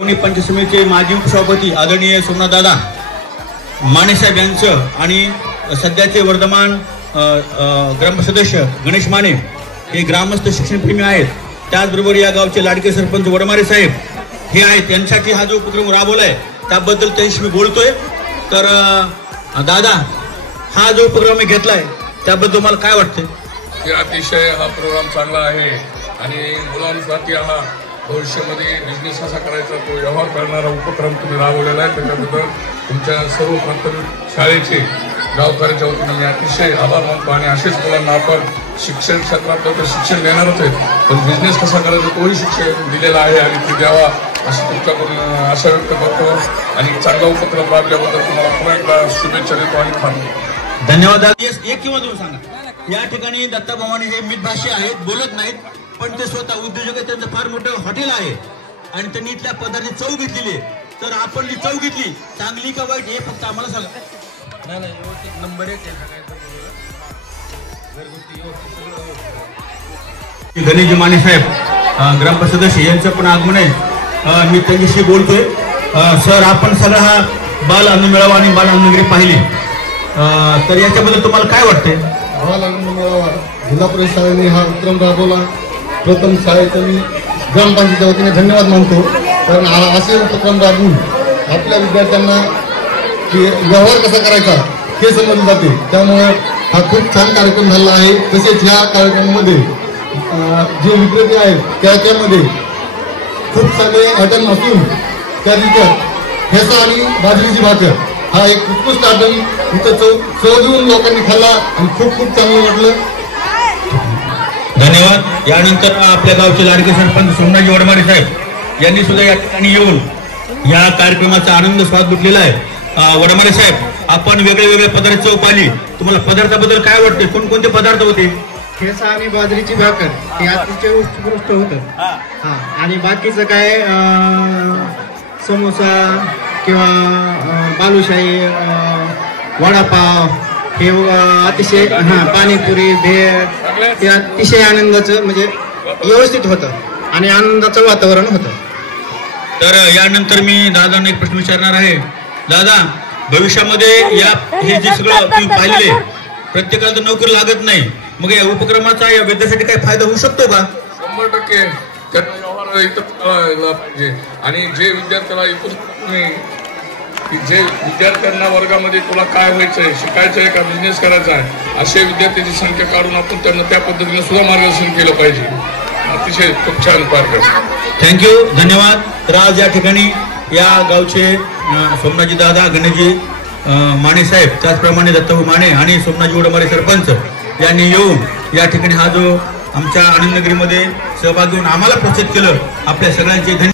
पंचायत समितीचे माजी उपसभापती आदरणीय सोमनाथ दादा मानेसाहेब यांचं आणि सध्याचे वर्धमान ग्रामसदस्य गणेश माने हे ग्रामस्थ शिक्षणप्रेमी आहेत। त्याचबरोबर या गावचे लाडके सरपंच वडमारे साहेब हे आहेत। त्यांच्यासाठी हा जो उपक्रम राबवलाय त्याबद्दल त्यांच्याशी मी बोलतोय। तर दादा, हा जो उपक्रम मी घेतलाय त्याबद्दल मला काय वाटतंय? अतिशय हा प्रोग्राम चांगला आहे आणि मुलांसाठी हा भविष्यामध्ये बिझनेस कसा करायचा तो व्यवहार करणारा उपक्रम तुम्ही राबवलेला आहे। त्याच्याबद्दल तुमच्या सर्व प्राथमिक शाळेचे गावकऱ्यांच्या वतीने मी अतिशय आभार मानतो आणि असेच मुलांना आपण शिक्षण क्षेत्रात तर शिक्षण देणारच आहेत, पण बिझनेस कसा करायचा तोही शिक्षण दिलेला आहे आणि ते द्यावा असं तुमच्याकडून आशा व्यक्त करतो आणि चांगला उपक्रम राबल्याबद्दल तुम्हाला पुन्हा एकदा शुभेच्छा देतो आणि थांबतो। धन्यवाद। एक किंवा दोन सांगा। या ठिकाणी दत्ता भवानी हे मितभाषी आहेत, बोलत नाहीत, पण ते स्वतः उद्योजक आहेत। त्यांचं फार मोठं हॉटेल आहे आणि त्यांनी इथल्या पदार्थाची चव घेतलेली। तर आपण जी चव घेतली चांगली का वाईट हे फक्त आम्हाला सांगा। नंबर 1 गणेशजी माने साहेब ग्रामपंचायत सदस्य यांचं पण आगमन आहे। मी त्यांच्याशी बोलतोय। सर, आपण सगळा हा बाल अन्न मेळावा आणि बाल अन्नगिरी पाहिली, तर याच्याबद्दल तुम्हाला काय वाटतंय? बाल अन्न मेळावा जिल्हा परिषद शाळेने हा उपक्रम राबवला। प्रथम शाळेचा मी ग्रामपंचायतीच्या वतीने धन्यवाद मानतो, कारण असे उपक्रम राबवून आपल्या विद्यार्थ्यांना व्यवहार कसा करायचा हे समजले जाते। त्यामुळे हा खूप छान कार्यक्रम झाला आहे। तसेच ह्या कार्यक्रमामध्ये जे विक्रेते आहेत त्याच्यामध्ये खूप सारे आयटम असून त्या तिथं ठेचा आणि बाजरीची भाकर हा एक उत्कृष्ट आयटम इथं चव देऊन लोकांनी खाल्ला आणि खूप खूप चांगलं वाटलं। धन्यवाद। यानंतर आपल्या गावचे लाडके सरपंच सोमनाथजी वडमारे साहेब यांनी सुद्धा या ठिकाणी येऊन या कार्यक्रमाचा आनंद स्वाद लुटलेला आहे। वडमारे साहेब, आपण वेगळे वेगळे पदार्थ चव पाहिली, तुम्हाला पदार्थाबद्दल काय वाटते? कोणकोणते पदार्थ होते? ठेचा आणि बाजरीची भाकर हे अतिशय उत्कृष्ट होतं। आणि बाकीचं काय समोसा किंवा बालुशाही, वडापाव हे अतिशय पाणीपुरी, भेळ हे अतिशय आनंदाचं म्हणजे व्यवस्थित होतं आणि आनंदाचं वातावरण होतं। तर यानंतर मी दादांना एक प्रश्न विचारणार आहे। दादा, भविष्यामध्ये हे जे सगळं तुम्ही पाहिले प्रत्येकाला तर नोकरी लागत नाही, मग या उपक्रमाचा या विद्यार्थ्यासाठी काय फायदा होऊ शकतो का? 100% त्यांना व्यवहार इथं पाहिजे आणि जे विद्यार्थ्याला तुम्ही जे विद्यार्थ्यांना वर्गामध्ये तुला काय व्हायचंय, शिकायचंय का बिझनेस करायचा आहे, असे विद्यार्थ्यांची संख्या काढून आपण त्यांना त्या पद्धतीने सुद्धा मार्गदर्शन केलं पाहिजे। अतिशय खूप छान कार्यक्रम। थँक्यू, धन्यवाद। तर आज या ठिकाणी या गावचे सोमनाथजी दादा, गणेशजी माने साहेब, त्याचप्रमाणे दत्ताभाऊ माने आणि सोमनाथजी वडमारे सरपंच यांनी येऊन या ठिकाणी हा जो आमच्या आनंदनगरीमध्ये सहभाग घेऊन आम्हाला प्रोत्साहित केलं, आपल्या सगळ्यांचे धन्यवाद।